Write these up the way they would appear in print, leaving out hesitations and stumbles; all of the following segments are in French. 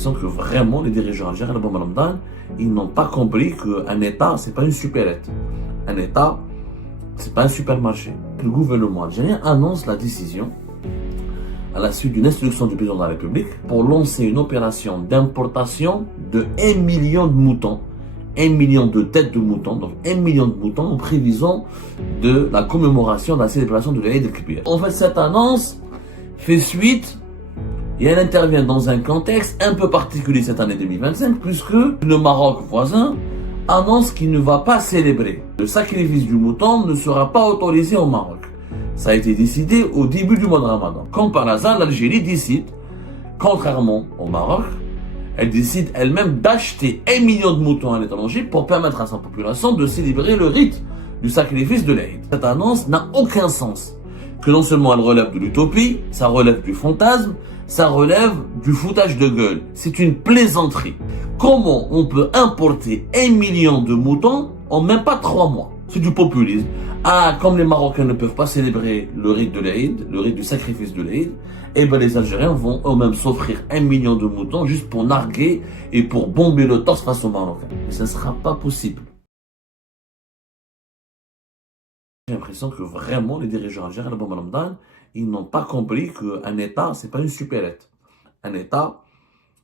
l'impression que vraiment les dirigeants algériens, le bon Ramadan, ils n'ont pas compris qu'un État, c'est pas une supérette. Un État, c'est pas un supermarché. Le gouvernement algérien annonce la décision, à la suite d'une instruction du président de la République, pour lancer une opération d'importation de 1 million de moutons, 1 million de têtes de moutons, donc 1 million de moutons en prévision de la commémoration de la célébration de l'Aïd el-Kibir. En fait, cette annonce fait suite et elle intervient dans un contexte un peu particulier cette année 2025, puisque le Maroc voisin annonce qu'il ne va pas célébrer. Le sacrifice du mouton ne sera pas autorisé au Maroc. Ça a été décidé au début du mois de Ramadan. Comme par hasard, l'Algérie décide, contrairement au Maroc, elle décide elle-même d'acheter 1 million de moutons à l'étranger pour permettre à sa population de célébrer le rite du sacrifice de l'Aïd. Cette annonce n'a aucun sens. Que non seulement elle relève de l'utopie, ça relève du fantasme, ça relève du foutage de gueule. C'est une plaisanterie. Comment on peut importer 1 million de moutons en même pas 3 mois? C'est du populisme. Ah, comme les Marocains ne peuvent pas célébrer le rite de l'Aïd, le rite du sacrifice de l'Aïd, eh ben les Algériens vont eux-mêmes s'offrir 1 million de moutons juste pour narguer et pour bomber le torse face aux Marocains. Mais ça ne sera pas possible. J'ai l'impression que vraiment les dirigeants algériens, le bon Ramadan, ils n'ont pas compris qu'un État, c'est pas une supérette. Un État,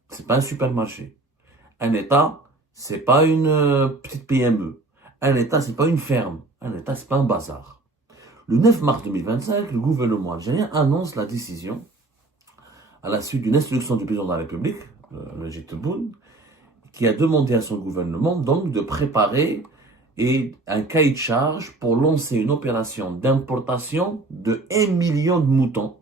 c'est pas un supermarché. Un État, c'est pas une petite PME. Un État, c'est pas une ferme. Un État, c'est pas un bazar. Le 9 mars 2025, le gouvernement algérien annonce la décision, à la suite d'une instruction du président de la République, Majid Tebboune, qui a demandé à son gouvernement donc de préparer un cahier de charge pour lancer une opération d'importation de 1 million de moutons,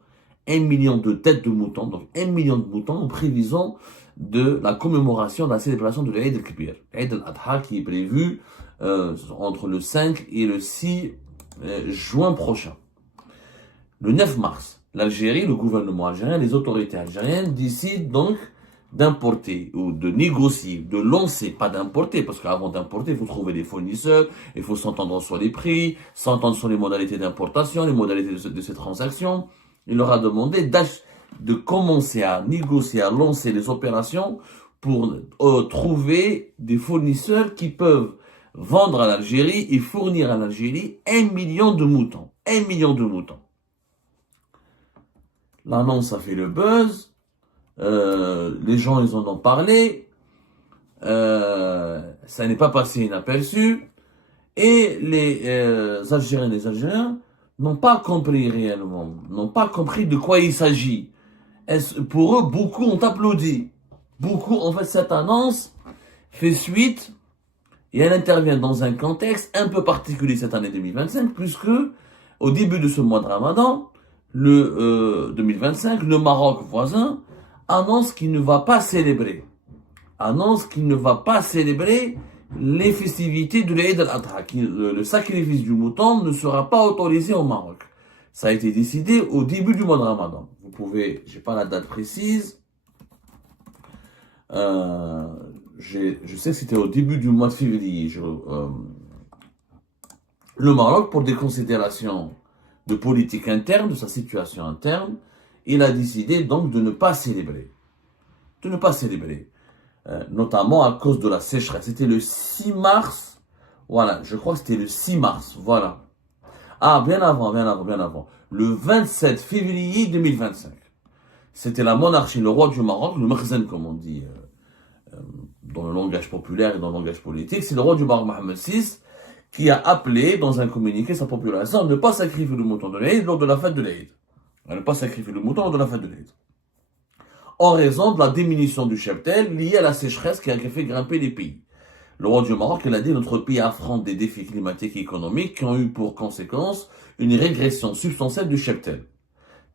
1 million de têtes de moutons, donc 1 million de moutons en prévision de la commémoration de la célébration de l'Aïd el-Kibir, l'Aïd el-Adha qui est prévu entre le 5 et le 6 juin prochain. Le 9 mars, l'Algérie, le gouvernement algérien, les autorités algériennes décident donc d'importer ou de négocier, de lancer, pas d'importer, parce qu'avant d'importer, il faut trouver des fournisseurs, il faut s'entendre sur les prix, s'entendre sur les modalités d'importation, les modalités de ces transactions. Il leur a demandé de commencer à négocier, à lancer les opérations pour trouver des fournisseurs qui peuvent vendre à l'Algérie et fournir à l'Algérie 1 million de moutons. 1 million de moutons. L'annonce a fait le buzz. Les gens, ils en ont parlé. Ça n'est pas passé inaperçu. Et les Algériens n'ont pas compris réellement, n'ont pas compris de quoi il s'agit. Pour eux, beaucoup ont applaudi. Beaucoup, en fait, cette annonce fait suite et elle intervient dans un contexte un peu particulier cette année 2025, puisque au début de ce mois de Ramadan, 2025, le Maroc voisin annonce qu'il ne va pas célébrer. Annonce qu'il ne va pas célébrer les festivités de l'Aïd el-Adha. Le sacrifice du mouton ne sera pas autorisé au Maroc. Ça a été décidé au début du mois de Ramadan. Vous pouvez, j'ai pas la date précise. Je sais que c'était au début du mois de février. Le Maroc, pour des considérations de politique interne, de sa situation interne, il a décidé donc de ne pas célébrer. De ne pas célébrer. Notamment à cause de la sécheresse. C'était le 6 mars. Voilà, je crois que c'était le 6 mars. Voilà. Ah, bien avant. Le 27 février 2025. C'était la monarchie, le roi du Maroc, le Mekhzen, comme on dit dans le langage populaire et dans le langage politique. C'est le roi du Maroc, Mohamed VI, qui a appelé dans un communiqué sa population à ne pas sacrifier le mouton de l'Aïd lors de la fête de l'Aïd. À ne pas sacrifier le mouton lors de la fête de l'Aïd. En raison de la diminution du cheptel liée à la sécheresse qui a fait grimper les pays. Le roi du Maroc, il a dit, notre pays affronte des défis climatiques et économiques qui ont eu pour conséquence une régression substantielle du cheptel.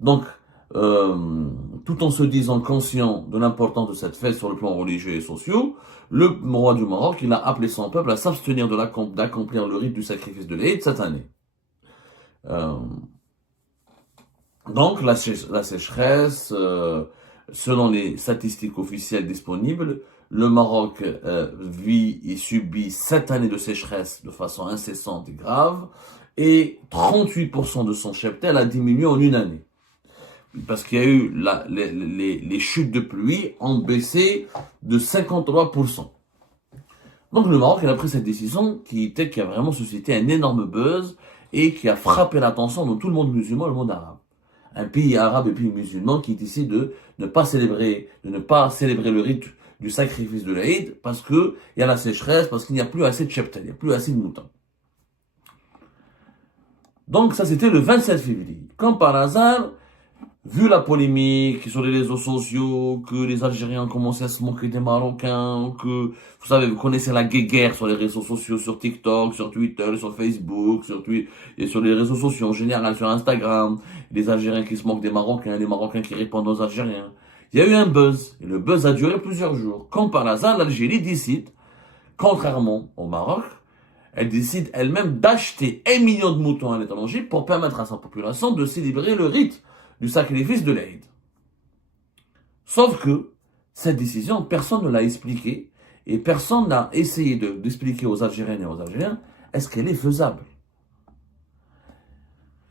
Donc, tout en se disant conscient de l'importance de cette fête sur le plan religieux et social, le roi du Maroc, il a appelé son peuple à s'abstenir d'accomplir le rite du sacrifice de l'Aïd cette année. Donc, la sécheresse, selon les statistiques officielles disponibles, le Maroc vit et subit 7 années de sécheresse de façon incessante et grave, et 38% de son cheptel a diminué en une année. parce qu'il y a eu les chutes de pluie ont baissé de 53%. Donc le Maroc il a pris cette décision qui a vraiment suscité un énorme buzz et qui a frappé l'attention de tout le monde musulman, le monde arabe. Un pays arabe et pays musulman qui décide de ne pas célébrer le rite du sacrifice de l'Aïd parce que il y a la sécheresse, parce qu'il n'y a plus assez de cheptel, il n'y a plus assez de moutons. Donc ça c'était le 27 février. Comme par hasard, vu la polémique sur les réseaux sociaux, que les Algériens ont commencé à se moquer des Marocains, que, vous savez, vous connaissez la guéguerre sur les réseaux sociaux, sur TikTok, sur Twitter, sur Facebook, et sur les réseaux sociaux en général, sur Instagram, les Algériens qui se moquent des Marocains, les Marocains qui répondent aux Algériens. Il y a eu un buzz, et le buzz a duré plusieurs jours. Comme par hasard, l'Algérie décide, contrairement au Maroc, elle décide elle-même d'acheter 1 million de moutons à l'étranger pour permettre à sa population de célébrer le rite du sacrifice de l'Aïd. Sauf que cette décision, personne ne l'a expliquée et personne n'a essayé d'expliquer aux Algériennes et aux Algériens est-ce qu'elle est faisable.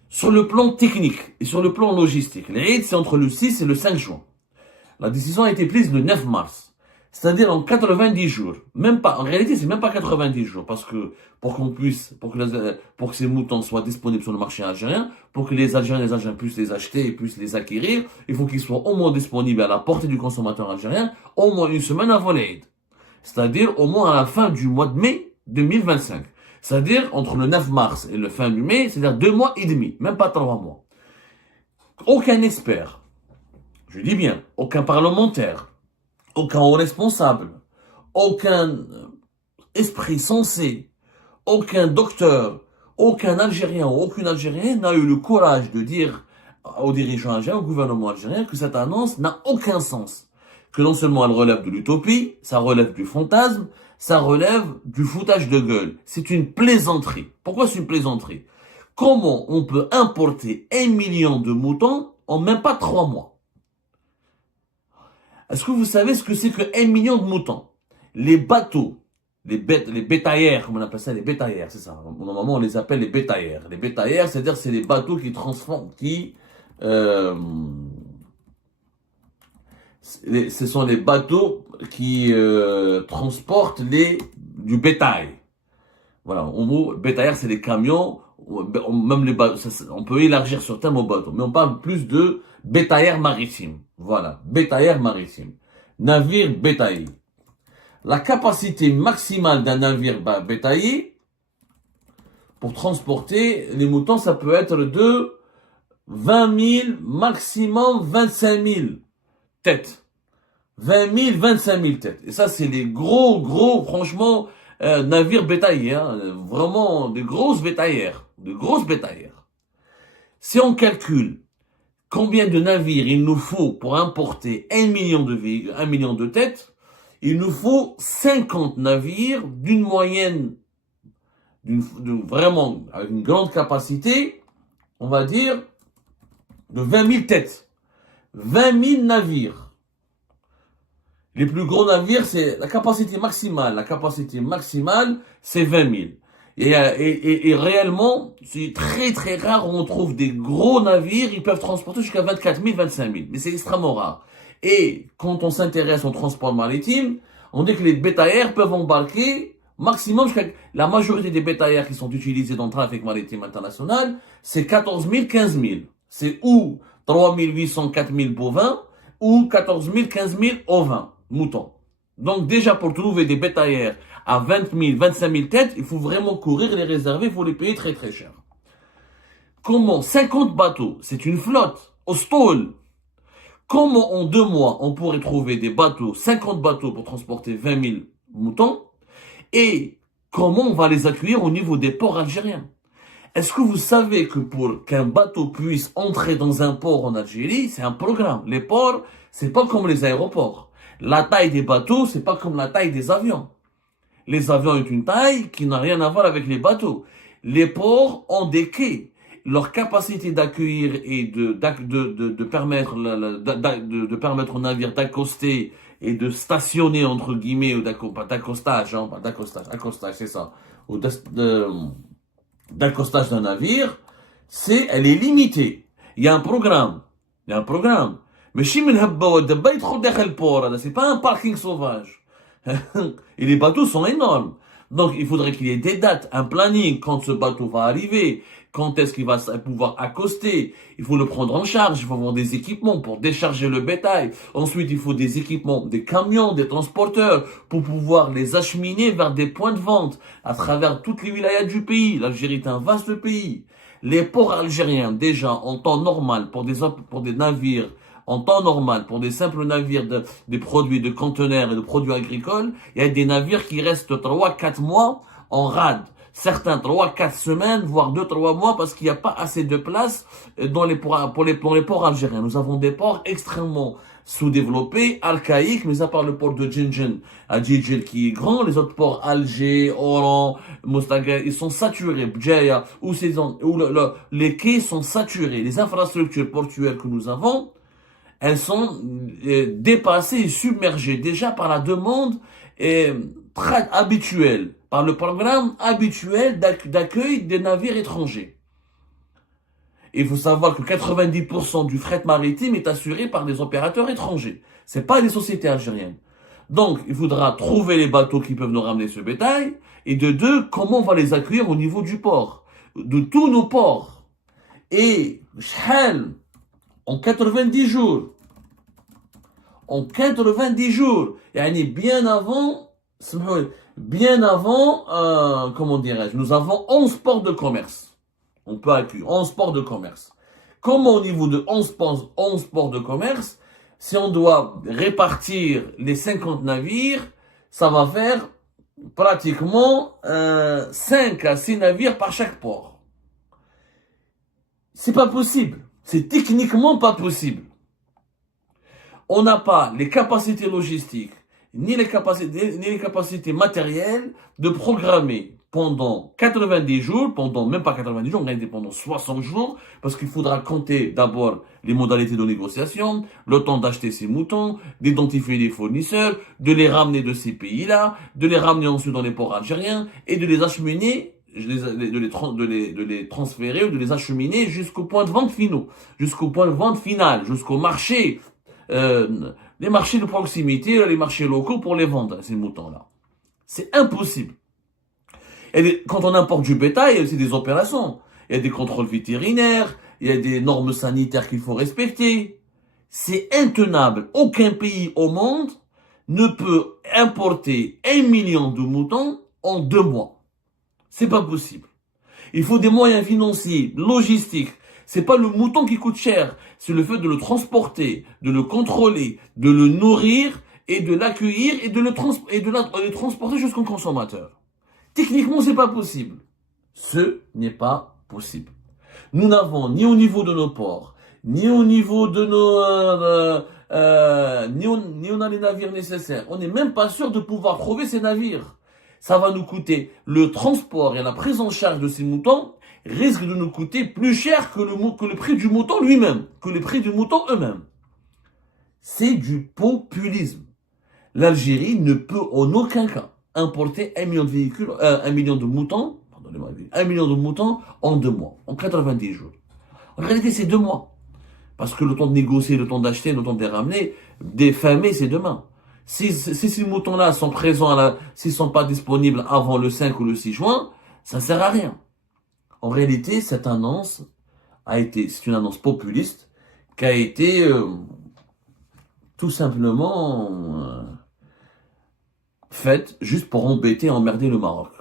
Sur le plan technique et sur le plan logistique, l'Aïd c'est entre le 6 et le 5 juin. La décision a été prise le 9 mars. C'est-à-dire en 90 jours. Même pas, en réalité, c'est même pas 90 jours. Parce que, pour que ces moutons soient disponibles sur le marché algérien, pour que les Algériens puissent les acheter et puissent les acquérir, il faut qu'ils soient au moins disponibles à la portée du consommateur algérien, au moins une semaine avant l'Aïd. C'est-à-dire, au moins à la fin du mois de mai 2025. C'est-à-dire, entre le 9 mars et le fin du mai, c'est-à-dire 2 mois et demi. Même pas 3 mois. Aucun expert, je dis bien, aucun parlementaire, aucun haut responsable, aucun esprit sensé, aucun docteur, aucun Algérien ou aucune Algérienne n'a eu le courage de dire aux dirigeants algériens, au gouvernement algérien, que cette annonce n'a aucun sens. Que non seulement elle relève de l'utopie, ça relève du fantasme, ça relève du foutage de gueule. C'est une plaisanterie. Pourquoi c'est une plaisanterie? Comment on peut importer 1 million de moutons en même pas 3 mois? Est-ce que vous savez ce que c'est que 1 million de moutons? Les bateaux, les bétaillères, comme on appelle ça, les bétaillères, c'est ça. Normalement, on les appelle les bétaillères. Les bétaillères, c'est-à-dire c'est les bateaux qui ce sont les bateaux qui transportent du bétail. Voilà, en gros, bétaillères, c'est les camions, même les bateaux, on peut élargir ce terme aux bateaux, mais on parle plus de bétaillères maritimes. Voilà, bétaillères maritimes. Navire bétaillé. La capacité maximale d'un navire bétaillé pour transporter les moutons, ça peut être de 20 000, maximum 25 000 têtes. 20 000, 25 000 têtes. Et ça, c'est des gros, franchement, navires bétaillés, hein, vraiment des grosses bétaillères. Si on calcule combien de navires il nous faut pour importer 1 million de têtes, il nous faut 50 navires d'une moyenne, vraiment, avec une grande capacité, on va dire, de 20 000 têtes. 20 000 navires. Les plus gros navires, c'est la capacité maximale, c'est 20 000. Et réellement, c'est très rare où on trouve des gros navires, ils peuvent transporter jusqu'à 24 000, 25 000. Mais c'est extrêmement rare. Et quand on s'intéresse au transport maritime, on dit que les bétaillères peuvent embarquer maximum jusqu'à... La majorité des bétaillères qui sont utilisées dans le trafic maritime international, c'est 14 000, 15 000. C'est ou 3 800, 4 000 bovins, ou 14 000, 15 000 ovins, moutons. Donc déjà, pour trouver des bétaillères à 20 000, 25 000 têtes, il faut vraiment courir, les réserver, il faut les payer très cher. Comment 50 bateaux, c'est une flotte, au stall. Comment en 2 mois, on pourrait trouver des bateaux, 50 bateaux pour transporter 20 000 moutons? Et comment on va les accueillir au niveau des ports algériens? Est-ce que vous savez que pour qu'un bateau puisse entrer dans un port en Algérie, c'est un programme. Les ports, c'est pas comme les aéroports. La taille des bateaux, c'est pas comme la taille des avions. Les avions ont une taille qui n'a rien à voir avec les bateaux. Les ports ont des quais. Leur capacité d'accueillir et de permettre aux navires d'accoster et de stationner, entre guillemets, ou d'accostage, c'est ça, ou d'accostage d'un navire, elle est limitée. Il y a un programme Il y a un programme. Mais Chimel Habba ou Dabba, il trouve derrière le port. C'est pas un parking sauvage. Et les bateaux sont énormes. Donc, il faudrait qu'il y ait des dates, un planning, quand ce bateau va arriver, quand est-ce qu'il va pouvoir accoster. Il faut le prendre en charge, il faut avoir des équipements pour décharger le bétail. Ensuite, il faut des équipements, des camions, des transporteurs, pour pouvoir les acheminer vers des points de vente à travers toutes les wilayas du pays. L'Algérie est un vaste pays. Les ports algériens, déjà, en temps normal, pour des navires, en temps normal, pour des simples navires des produits de conteneurs et de produits agricoles, il y a des navires qui restent 3-4 mois en rade. Certains 3-4 semaines, voire 2-3 mois, parce qu'il n'y a pas assez de place dans les ports algériens. Nous avons des ports extrêmement sous-développés, archaïques, mais à part le port de Djindjen, à Djidjel qui est grand, les autres ports, Alger, Oran, Mostaga, ils sont saturés, Bdjaya, les quais sont saturés. Les infrastructures portuaires que nous avons, elles sont dépassées et submergées déjà par la demande habituelle, par le programme habituel d'accueil des navires étrangers. Il faut savoir que 90% du fret maritime est assuré par des opérateurs étrangers. C'est pas des sociétés algériennes. Donc, il faudra trouver les bateaux qui peuvent nous ramener ce bétail. Et de deux, comment on va les accueillir au niveau du port, de tous nos ports. Et, en 90 jours. En 90 jours. Yani bien avant, comment dirais-je, nous avons 11 ports de commerce. On peut accueillir 11 ports de commerce. Comment au niveau de 11 ports de commerce, si on doit répartir les 50 navires, ça va faire pratiquement 5 à 6 navires par chaque port. C'est pas possible. C'est techniquement pas possible. On n'a pas les capacités logistiques, ni les capacités matérielles de programmer pendant 90 jours, même pas 90 jours, pendant 60 jours, parce qu'il faudra compter d'abord les modalités de négociation, le temps d'acheter ces moutons, d'identifier les fournisseurs, de les ramener de ces pays-là, de les ramener ensuite dans les ports algériens, et de les acheminer, de les transférer ou de les acheminer jusqu'au point de vente final, jusqu'au marché, les marchés de proximité, les marchés locaux pour les vendre, ces moutons-là. C'est impossible. Et quand on importe du bétail, c'est des opérations. Il y a des contrôles vétérinaires, il y a des normes sanitaires qu'il faut respecter. C'est intenable. Aucun pays au monde ne peut importer 1 million de moutons en 2 mois. C'est pas possible. Il faut des moyens financiers, logistiques. C'est pas le mouton qui coûte cher, c'est le fait de le transporter, de le contrôler, de le nourrir et de l'accueillir et de le transporter jusqu'au consommateur. Techniquement, c'est pas possible. Ce n'est pas possible. Nous n'avons ni au niveau de nos ports, ni au niveau de ni on a les navires nécessaires. On n'est même pas sûr de pouvoir trouver ces navires. Ça va nous coûter le transport et la prise en charge de ces moutons risque de nous coûter plus cher que le prix du mouton lui-même, que le prix du mouton eux-mêmes. C'est du populisme. L'Algérie ne peut en aucun cas importer 1 million de véhicules, 1 million de moutons, pardonnez-moi, 1 million de moutons en 2 mois, en 90 jours. En réalité, c'est 2 mois. Parce que le temps de négocier, le temps d'acheter, le temps de les ramener, des fins mai, c'est demain. Si ces moutons-là sont présents, s'ils sont pas disponibles avant le 5 ou le 6 juin, ça sert à rien. En réalité, cette annonce c'est une annonce populiste qui a été tout simplement faite juste pour emmerder le Maroc.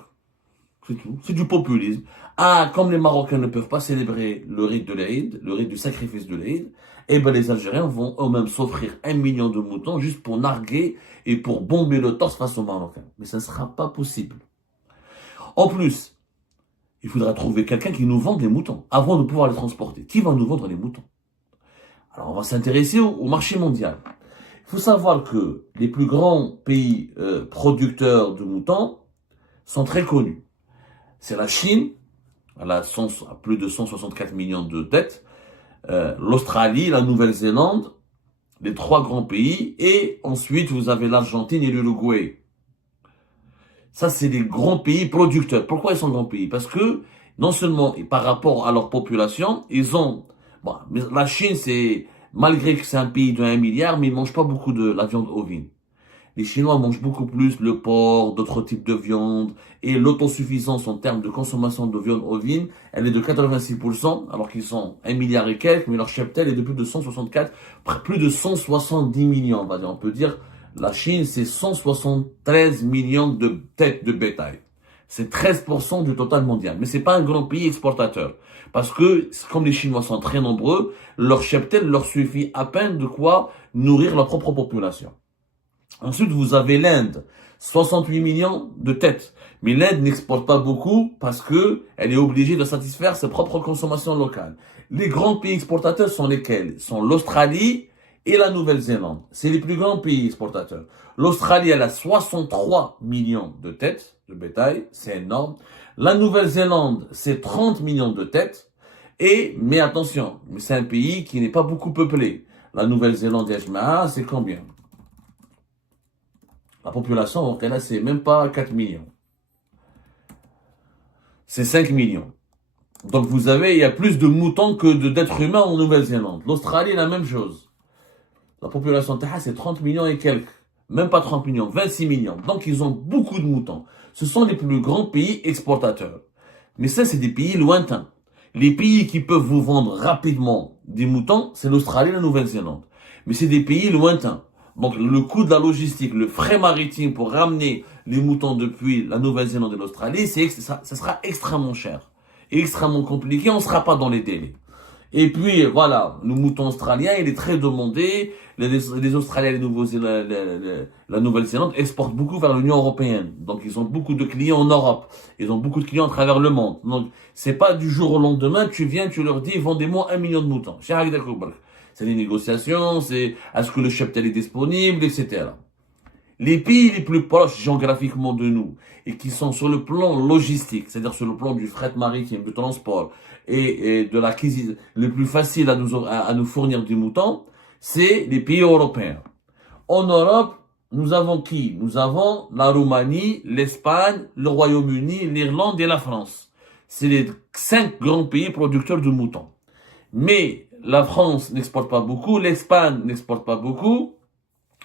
C'est tout. C'est du populisme. Ah, comme les Marocains ne peuvent pas célébrer le rite de l'Aïd, le rite du sacrifice de l'Aïd, eh ben les Algériens vont eux-mêmes s'offrir 1 million de moutons juste pour narguer et pour bomber le torse face aux Marocains. Mais ça ne sera pas possible. En plus, il faudra trouver quelqu'un qui nous vende les moutons avant de pouvoir les transporter. Qui va nous vendre les moutons? Alors on va s'intéresser au marché mondial. Il faut savoir que les plus grands pays producteurs de moutons sont très connus. C'est la Chine, elle a plus de 164 millions de têtes, l'Australie, la Nouvelle-Zélande, les 3 grands pays, et ensuite vous avez l'Argentine et l'Uruguay. Ça, c'est des grands pays producteurs. Pourquoi ils sont grands pays? Parce que, non seulement, par rapport à leur population, ils ont... Bon, mais la Chine, malgré que c'est un pays de 1 milliard, mais ils mangent pas beaucoup de la viande ovine. Les Chinois mangent beaucoup plus le porc, d'autres types de viande, et l'autosuffisance en termes de consommation de viande ovine, elle est de 86%, alors qu'ils sont 1 milliard et quelques, mais leur cheptel est de plus de 164, plus de 170 millions, on va dire. On peut dire, la Chine, c'est 173 millions de têtes de bétail. C'est 13% du total mondial. Mais c'est pas un grand pays exportateur. Parce que, comme les Chinois sont très nombreux, leur cheptel leur suffit à peine de quoi nourrir leur propre population. Ensuite, vous avez l'Inde, 68 millions de têtes. Mais l'Inde n'exporte pas beaucoup parce que elle est obligée de satisfaire ses propres consommations locales. Les grands pays exportateurs sont lesquels? Sont l'Australie et la Nouvelle-Zélande. C'est les plus grands pays exportateurs. L'Australie, elle a 63 millions de têtes de bétail. C'est énorme. La Nouvelle-Zélande, c'est 30 millions de têtes. Mais attention, c'est un pays qui n'est pas beaucoup peuplé. La Nouvelle-Zélande, c'est combien? La population, donc là, c'est même pas 4 millions. C'est 5 millions. Donc vous avez, il y a plus de moutons que d'êtres humains en Nouvelle-Zélande. L'Australie, la même chose. La population Taha, c'est 30 millions et quelques. Même pas 30 millions, 26 millions. Donc ils ont beaucoup de moutons. Ce sont les plus grands pays exportateurs. Mais ça, c'est des pays lointains. Les pays qui peuvent vous vendre rapidement des moutons, c'est l'Australie et la Nouvelle-Zélande. Mais c'est des pays lointains. Donc, le coût de la logistique, le frais maritime pour ramener les moutons depuis la Nouvelle-Zélande et l'Australie, ça sera extrêmement cher. Et extrêmement compliqué, on ne sera pas dans les délais. Et puis, voilà, le mouton australien, il est très demandé. Les Australiens et la Nouvelle-Zélande exportent beaucoup vers l'Union européenne. Donc, ils ont beaucoup de clients en Europe. Ils ont beaucoup de clients à travers le monde. Donc, c'est pas du jour au lendemain, tu viens, tu leur dis, vendez-moi 1 million de moutons. C'est des négociations, c'est est-ce que le cheptel est disponible, etc. Les pays les plus proches géographiquement de nous et qui sont sur le plan logistique, c'est-à-dire sur le plan du fret maritime, du transport et de l'acquisition, le plus facile à nous fournir du mouton, c'est les pays européens. En Europe, nous avons qui? Nous avons la Roumanie, l'Espagne, le Royaume-Uni, l'Irlande et la France. C'est les 5 grands pays producteurs de moutons. Mais la France n'exporte pas beaucoup, l'Espagne n'exporte pas beaucoup.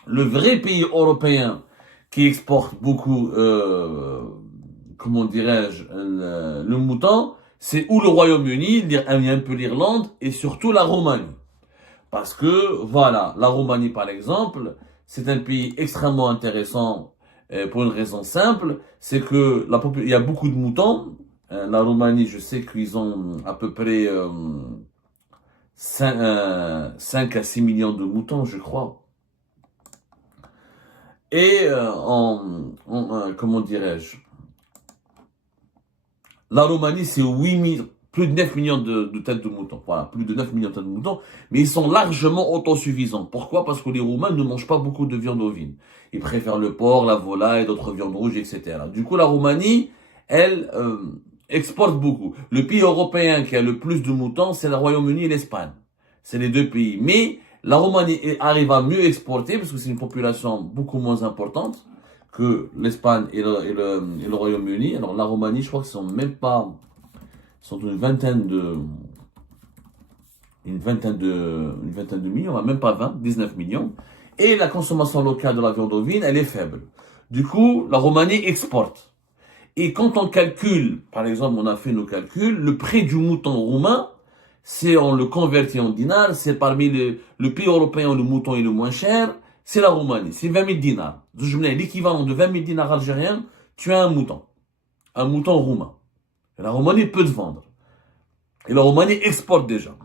Le vrai pays européen qui exporte beaucoup, comment dirais-je, le mouton, c'est ou le Royaume-Uni, un peu l'Irlande et surtout la Roumanie. Parce que, voilà, la Roumanie par exemple, c'est un pays extrêmement intéressant pour une raison simple, c'est que il y a beaucoup de moutons. La Roumanie, je sais qu'ils ont à peu près 5 à 6 millions de moutons, je crois. Et comment dirais-je, la Roumanie, c'est plus de 9 millions de têtes de moutons. Voilà, plus de 9 millions de têtes de moutons. Mais ils sont largement autosuffisants. Pourquoi? Parce que les Roumains ne mangent pas beaucoup de viande ovine. Ils préfèrent le porc, la volaille, d'autres viandes rouges, etc. Du coup, la Roumanie, elle exporte beaucoup. Le pays européen qui a le plus de moutons, c'est le Royaume-Uni et l'Espagne. C'est les deux pays. Mais la Roumanie arrive à mieux exporter parce que c'est une population beaucoup moins importante que l'Espagne et le Royaume-Uni. Alors la Roumanie, je crois qu'ils sont même pas, sont une vingtaine de millions, même pas 20, 19 millions. Et la consommation locale de la viande ovine, elle est faible. Du coup, la Roumanie exporte. Et quand on calcule, par exemple, on a fait nos calculs, le prix du mouton roumain, on le convertit en dinars, c'est parmi le pays européen où le mouton est le moins cher, c'est la Roumanie, c'est 20 000 dinars. L'équivalent de 20 000 dinars algériens, tu as un mouton roumain. Et la Roumanie peut te vendre. Et la Roumanie exporte déjà.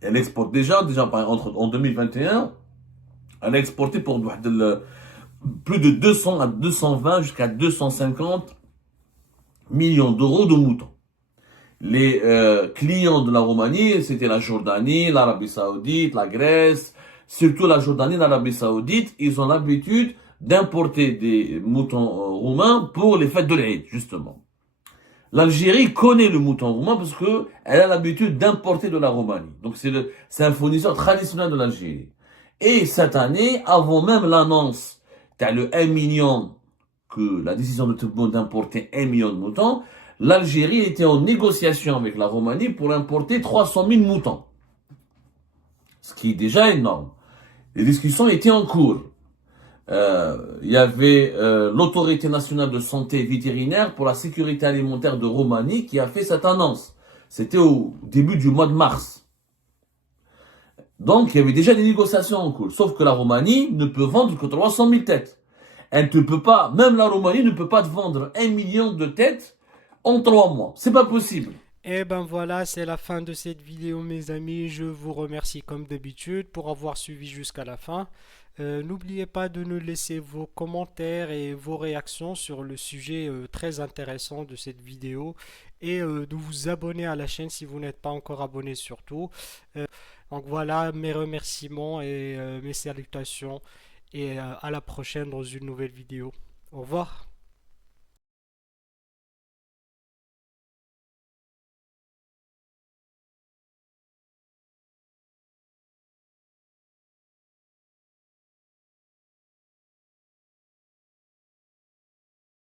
Elle exporte déjà en 2021, elle a exporté pour plus de 200 à 220 jusqu'à 250 millions d'euros de moutons. Les clients de la Roumanie, c'était la Jordanie, l'Arabie Saoudite, la Grèce, surtout la Jordanie, l'Arabie Saoudite. Ils ont l'habitude d'importer des moutons roumains pour les fêtes de l'Aïd, justement. L'Algérie connaît le mouton roumain parce que elle a l'habitude d'importer de la Roumanie. Donc c'est un fournisseur traditionnel de l'Algérie. Et cette année, avant même l'annonce, t'as le 1 million, que la décision de tout le monde d'importer 1 million de moutons, l'Algérie était en négociation avec la Roumanie pour importer 300 000 moutons. ce qui est déjà énorme. Les discussions étaient en cours. Il y avait l'autorité nationale de santé vétérinaire pour la sécurité alimentaire de Roumanie qui a fait cette annonce. C'était au début du mois de mars. Donc, il y avait déjà des négociations en cours. Sauf que la Roumanie ne peut vendre que 300 000 têtes. Elle ne peut pas, même la Roumanie ne peut pas te vendre 1 million de têtes en 3 mois. C'est pas possible. Et ben voilà, c'est la fin de cette vidéo mes amis. Je vous remercie comme d'habitude pour avoir suivi jusqu'à la fin. N'oubliez pas de nous laisser vos commentaires et vos réactions sur le sujet très intéressant de cette vidéo et de vous abonner à la chaîne si vous n'êtes pas encore abonné surtout. Euh, donc voilà mes remerciements et mes salutations et à la prochaine dans une nouvelle vidéo. Au revoir.